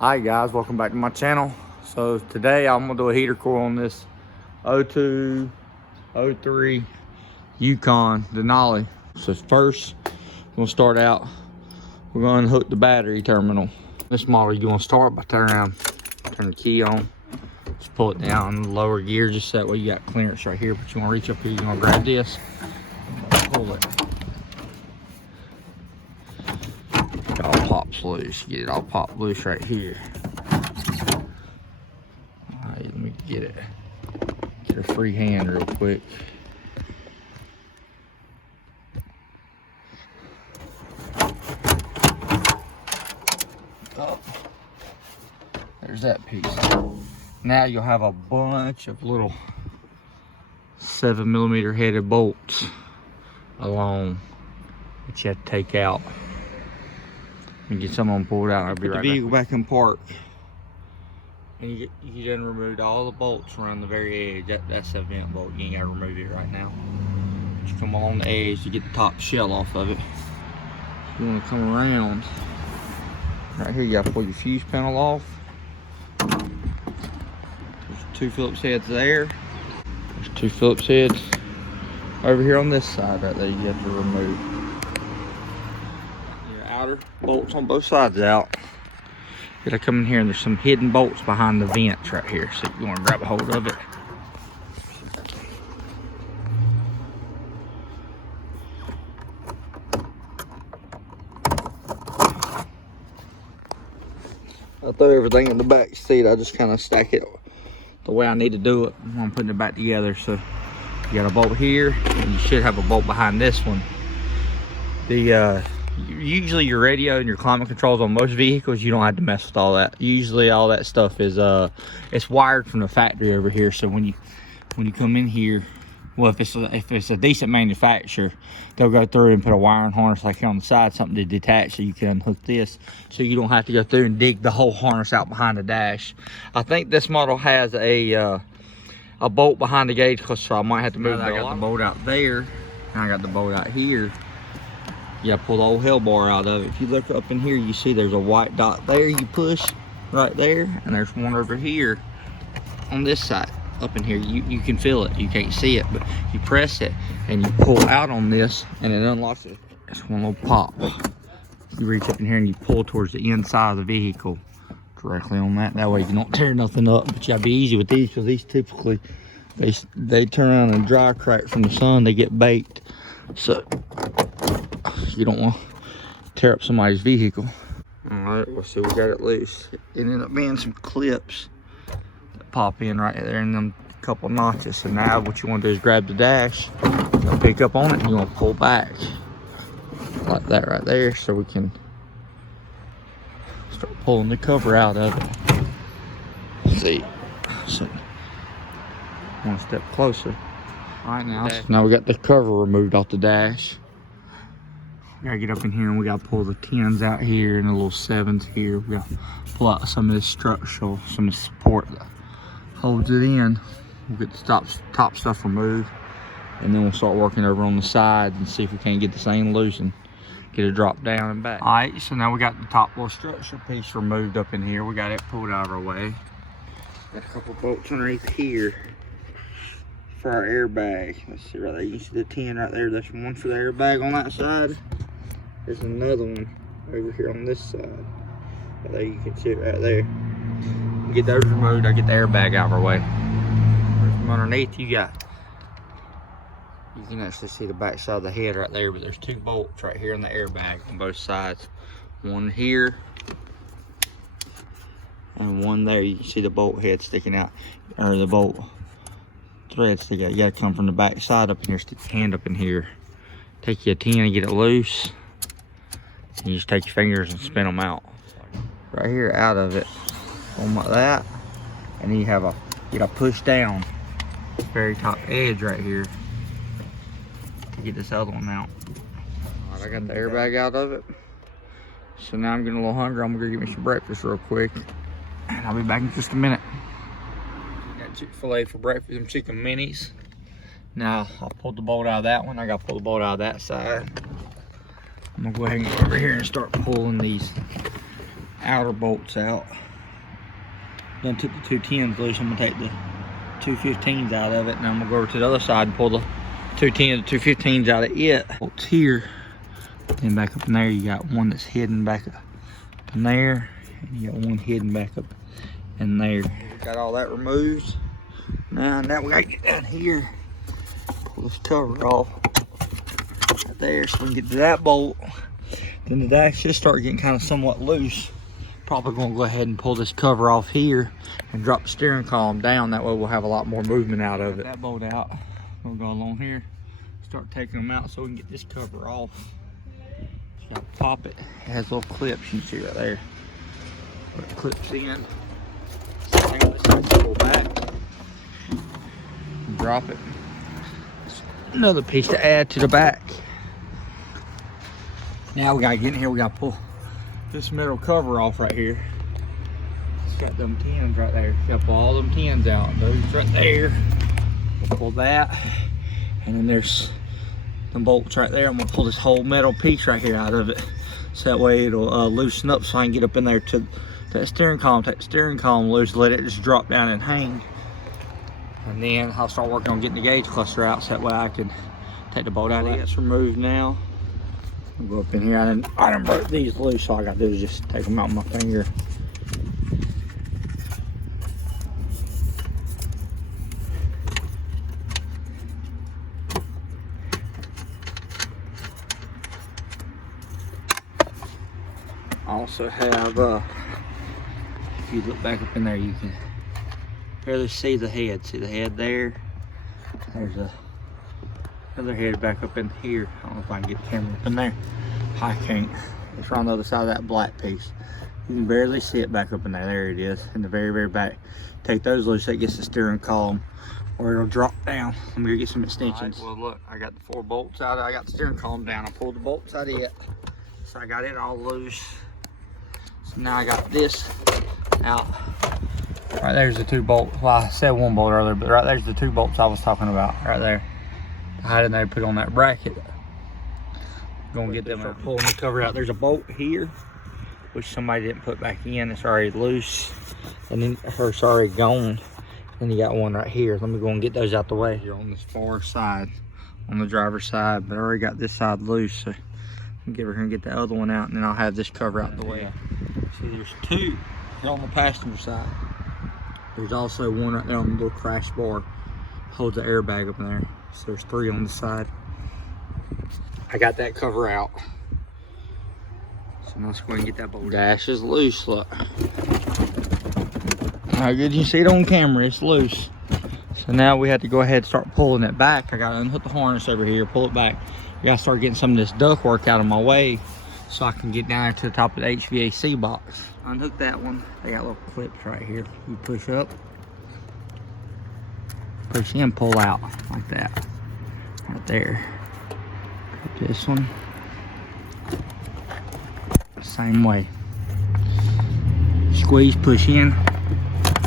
Hi guys, welcome back to my channel. So today I'm gonna do a heater core on this 02, 03 Yukon Denali. So first, we're gonna start out, we're gonna unhook the battery terminal. This model you're gonna start by turn the key on. Just pull it down in the lower gear, just that way you got clearance right here, but you wanna reach up here, you're gonna grab this, pull it. It all pops loose, get it all popped loose right here. Alright, let me get a free hand real quick. Oh, there's that piece. Now you'll have a bunch of little 7mm headed bolts along that you have to take out. And get some of them pulled out. I'll be right back. Put the vehicle back in park. And you done removed all the bolts around the very edge. That's a vent bolt. You ain't gotta remove it right now. Just come along the edge to get the top shell off of it. You wanna come around. Right here you gotta pull your fuse panel off. There's 2 Phillips heads there. There's 2 Phillips heads over here on this side right there you have to remove. Outer bolts on both sides out. You gotta come in here and there's some hidden bolts behind the vents right here, so you want to grab a hold of it. I throw everything in the back seat. I just kind of stack it the way I need to do it. I'm putting it back together. So you got a bolt here, and you should have a bolt behind this one. Usually your radio and your climate controls on most vehicles, you don't have to mess with all that. Usually all that stuff is it's wired from the factory over here. So when you come in here, well, if it's a decent manufacturer, they'll go through and put a wiring harness like here on the side, something to detach, so you can unhook this, so you don't have to go through and dig the whole harness out behind the dash. I think this model has a bolt behind the gauge clutch, so I might have to move. I got the bolt out there, and I got the bolt out here. You gotta pull the old hell bar out of it. If you look up in here, you see there's a white dot there. You push right there, and there's one over here on this side. Up in here, you can feel it. You can't see it, but you press it and you pull out on this, and it unlocks it. It's one little pop. You reach up in here and you pull towards the inside of the vehicle directly on that. That way you don't tear nothing up. But you gotta be easy with these, because these typically they turn around and dry crack from the sun. They get baked, so you don't want to tear up somebody's vehicle. All right, well, see, we got it loose. It ended up being some clips that pop in right there in them couple notches. So now what you want to do is grab the dash, pick up on it, and you want to pull back like that right there, so we can start pulling the cover out of it. Let's see, so one step closer. All right, now we got the cover removed off the dash. We gotta get up in here and we gotta pull the 10s out here and the little 7s here. We gotta pull out some of this structural, some of the support that holds it in. We'll get the top stuff removed, and then we'll start working over on the sides and see if we can't get this thing loose and get it dropped down and back. All right, so now we got the top little structure piece removed up in here. We got it pulled out of our way. Got a couple bolts underneath here for our airbag. Let's see right there, you can see the 10 right there. That's one for the airbag on that side. There's another one over here on this side. Right there, you can see it right there. Get those removed, I get the airbag out of our way. From underneath, you can actually see the back side of the head right there, but there's 2 bolts right here in the airbag on both sides. One here, and one there. You can see the bolt head sticking out, or the bolt thread sticking out. You gotta come from the back side up in here, stick your hand up in here. Take you a 10 and get it loose. And you just take your fingers and spin them out. Right here out of it. One like that. And then you gotta push down the very top edge right here to get this other one out. All right, I got the airbag out of it. So now I'm getting a little hungry. I'm gonna go get me some breakfast real quick. And I'll be back in just a minute. Got Chick-fil-A for breakfast, some chicken minis. Now, I pulled the bolt out of that one. I gotta pull the bolt out of that side. I'm gonna go ahead and go over here and start pulling these outer bolts out. Done took the 210s loose. I'm gonna take the 215s out of it, and I'm gonna go over to the other side and pull the 210 to 215s out of it. Bolts here, then back up in there. You got one that's hidden back up in there, and you got one hidden back up in there. Got all that removed. Now we gotta get down here, pull this cover off right there, so we can get to that bolt. Then the dash should start getting kind of somewhat loose. Probably gonna go ahead and pull this cover off here and drop the steering column down. That way we'll have a lot more movement out of it. That bolt out. We'll go along here, start taking them out so we can get this cover off. Just gotta pop it. It has little clips, you can see right there. Where it clips in. So I got this pull back. Drop it. Just another piece to add to the back. Now we gotta get in here, we gotta pull this metal cover off right here. It's got them tins right there. Got to pull all them tins out. Those right there. We'll pull that. And then there's them bolts right there. I'm gonna pull this whole metal piece right here out of it. So that way it'll loosen up so I can get up in there to that steering column. Take the steering column loose, let it just drop down and hang. And then I'll start working on getting the gauge cluster out so that way I can take the bolt out of it. It's removed now. I'll go up in here. I done broke these loose, so all I gotta do is just take them out with my finger. I also have, if you look back up in there, you can barely see the head. See the head there? There's another head back up in here. I don't know if I can get the camera up in there. I can't. It's right on the other side of that black piece. You can barely see it back up in there. There it is, in the very, very back. Take those loose, that gets the steering column, or it'll drop down. Let me go get some extensions. Right, well, look, I got the 4 bolts out. I got the steering column down. I pulled the bolts out of it. So I got it all loose. So now I got this out. Right there's the 2 bolts. Well, I said 1 bolt earlier, but right there's the 2 bolts I was talking about. Right there. I had in there, put on that bracket. Gonna get them, start pulling the cover out. There's a bolt here, which somebody didn't put back in. It's already loose, and then it's already gone. Then you got one right here. Let me go and get those out the way. Here on this far side, on the driver's side, but I already got this side loose. So I'm gonna get the other one out, and then I'll have this cover out the way. See, there's 2 on the passenger side. There's also one right there on the little crash bar. Holds the airbag up in there. So there's 3 on the side. I got that cover out. So now let's go ahead and get that bolt. Dash is loose, look. How good you see it on camera, it's loose. So now we have to go ahead and start pulling it back. I gotta unhook the harness over here, pull it back. I gotta start getting some of this duct work out of my way so I can get down there to the top of the HVAC box. Unhook that one. They got little clips right here. You push up, push in, pull out like that. Right there. Put this one the same way. Squeeze, push in,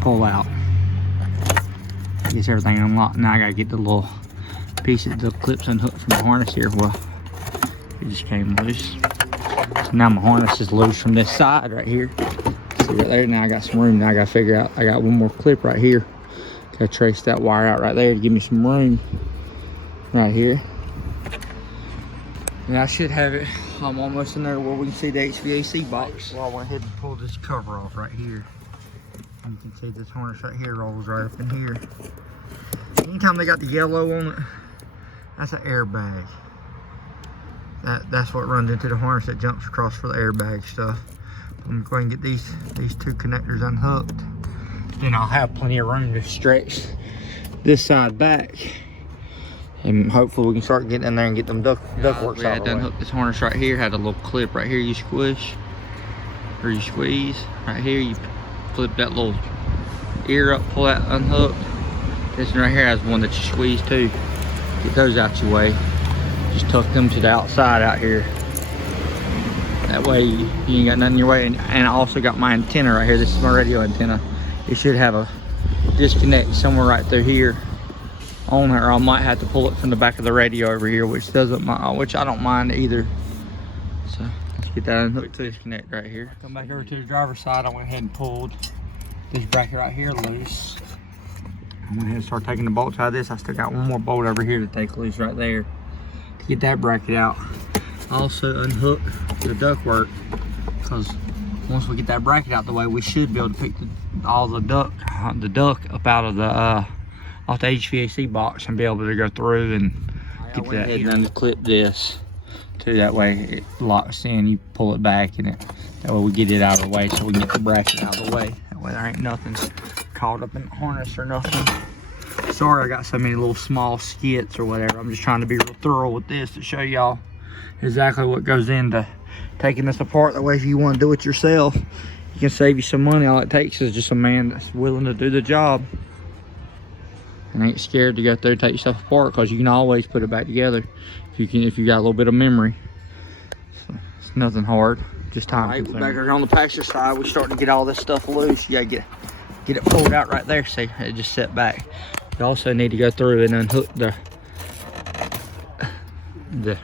pull out. Gets everything unlocked. Now I gotta get the little pieces, the clips unhooked from the harness here. Well, it just came loose. So now my harness is loose from this side right here. See right there, now I got some room. Now I gotta figure out, I got one more clip right here. Gotta trace that wire out right there to give me some room right here. And I should have it, I'm almost in there where we can see the HVAC box. Well, I went ahead and pulled this cover off right here. You can see this harness right here rolls right up in here. Anytime they got the yellow on it, that's an airbag. That's what runs into the harness that jumps across for the airbag stuff. I'm going to get these 2 connectors unhooked. Then I'll have plenty of room to stretch this side back. And hopefully we can start getting in there and get them duct works out of the way. Unhook this harness right here. Had a little clip right here you squish, or you squeeze. Right here you flip that little ear up, pull that unhooked. This one right here has one that you squeeze too. Get those out your way. Just tuck them to the outside out here. That way you ain't got nothing in your way. And I also got my antenna right here. This is my radio antenna. It should have a disconnect somewhere right through here on her. I might have to pull it from the back of the radio over here, which I don't mind either. So let's get that unhooked to disconnect right here. Come back over to the driver's side. I went ahead and pulled this bracket right here loose. I'm gonna start taking the bolts out of this. I still got one more bolt over here to take loose right there to get that bracket out. Also unhook the ductwork, because once we get that bracket out the way, we should be able to pick all the duct up out of the off the HVAC box and be able to go through and get that. And unclip this too. That way it locks in. You pull it back, and that way we get it out of the way, so we can get the bracket out of the way. That way there ain't nothing caught up in the harness or nothing. Sorry I got so many little small skits or whatever. I'm just trying to be real thorough with this to show y'all exactly what goes into taking this apart. That way if you want to do it yourself, you can save you some money. All it takes is just a man that's willing to do the job and ain't scared to go through and take yourself apart, because you can always put it back together if you got a little bit of memory. So it's nothing hard, just time. All right, we're back here on the passenger side. We're starting to get all this stuff loose. You gotta get it pulled out right there. See, it just set back. You also need to go through and unhook the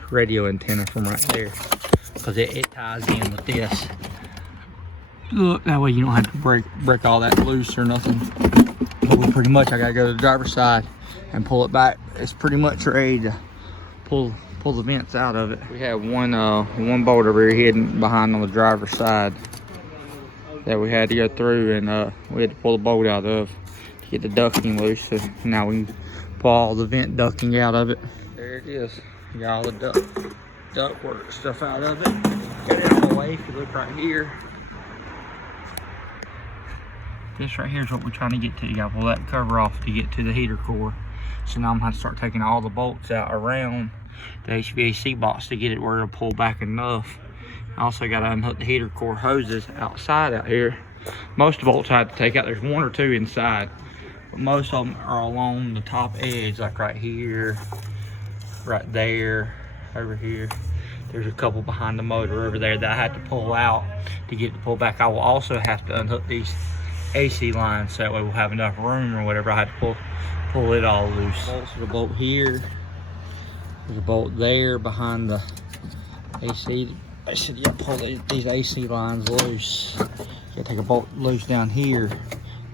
radio antenna from right there, because it ties in with this. Look, that way you don't have to break all that loose or nothing. But pretty much I gotta go to the driver's side and pull it back. It's pretty much ready to pull the vents out of it. We have one bolt over here hidden behind on the driver's side that we had to go through, and we had to pull the bolt out of to get the ducting loose. So now we can pull all the vent ducting out of it. There it is. You got all the ductwork stuff out of it. Get it all the way. If you look right here, this right here is what we're trying to get to. You gotta pull that cover off to get to the heater core. So now I'm gonna have to start taking all the bolts out around the HVAC box to get it where it'll pull back enough. I also gotta unhook the heater core hoses outside out here. Most of the bolts I have to take out. There's one or two inside, but most of them are along the top edge, like right here, right there, over here. There's a couple behind the motor over there that I had to pull out to get it to pull back. I will also have to unhook these AC lines, so that way we'll have enough room or whatever. I had to pull it all loose. There's a bolt here. There's a bolt there behind the AC. I said, yeah, pull these AC lines loose. You gotta take a bolt loose down here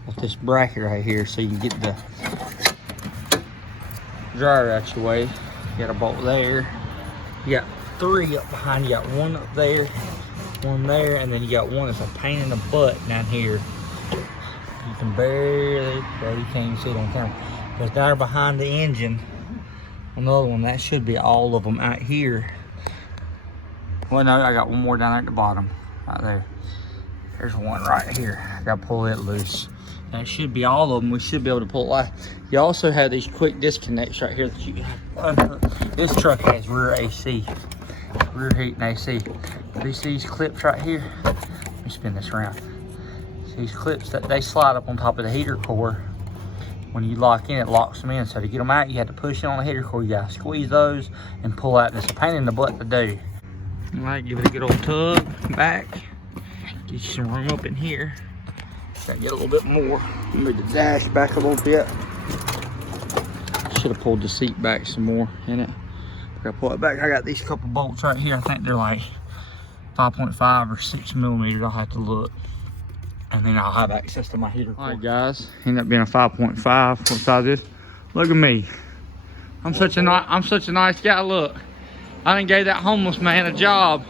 with this bracket right here, so you can get the dryer out your way. You got a bolt there. You got three up behind. You got one up there, one there, and then you got one that's a pain in the butt down here. You can barely, well, you can't even see it on camera. But down behind the engine, another one. That should be all of them out here. Well, no, I got one more down there at the bottom, right there. There's one right here. I gotta pull it loose. That should be all of them. We should be able to pull it. You also have these quick disconnects right here that you can unhook. This truck has rear AC, rear heat and AC. These clips right here. Let me spin this around. These clips that they slide up on top of the heater core. When you lock in, it locks them in. So to get them out, you have to push it on the heater core. You gotta squeeze those and pull out. It's a pain in the butt to do. All right, give it a good old tug back. Get you some room up in here. Gotta get a little bit more. Move the dash back a little bit. Should have pulled the seat back some more in it. Gotta pull it back. I got these couple bolts right here. I think they're like 5.5 or 6 millimeters. I'll have to look. And then I'll have access to my heater core. All right, guys. Ended up being a 5.5. What size is? Look at me. I'm such a nice guy. Look, I done gave that homeless man a job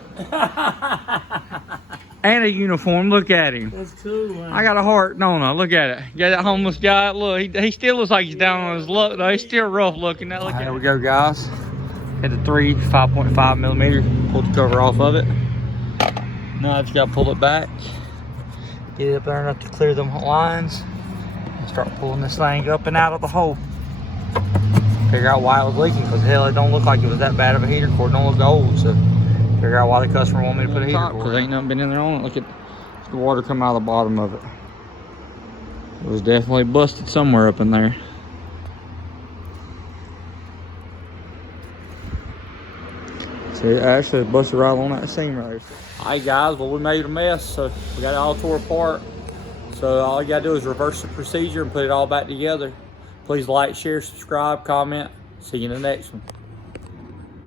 and a uniform. Look at him. That's cool, man. I got a heart, don't I? Look at it. Gave that homeless guy. Look, he still looks like he's down on his luck though. He's still rough looking. Now look at it. There we go, guys. Had the 5.5 millimeter. Pulled the cover off of it. Now I just gotta pull it back. Get it up there enough to clear them lines and start pulling this thing up and out of the hole. Figure out why it was leaking, because hell, it don't look like it was that bad of a heater core. It don't look old, so figure out why the customer wanted me to put a heater core. Because ain't nothing been in there on it. Look at the water come out of the bottom of it. It was definitely busted somewhere up in there. See, it actually busted right on that seam right there. Alright guys, well we made a mess, so we got it all tore apart. So all you gotta do is reverse the procedure and put it all back together. Please like, share, subscribe, comment. See you in the next one.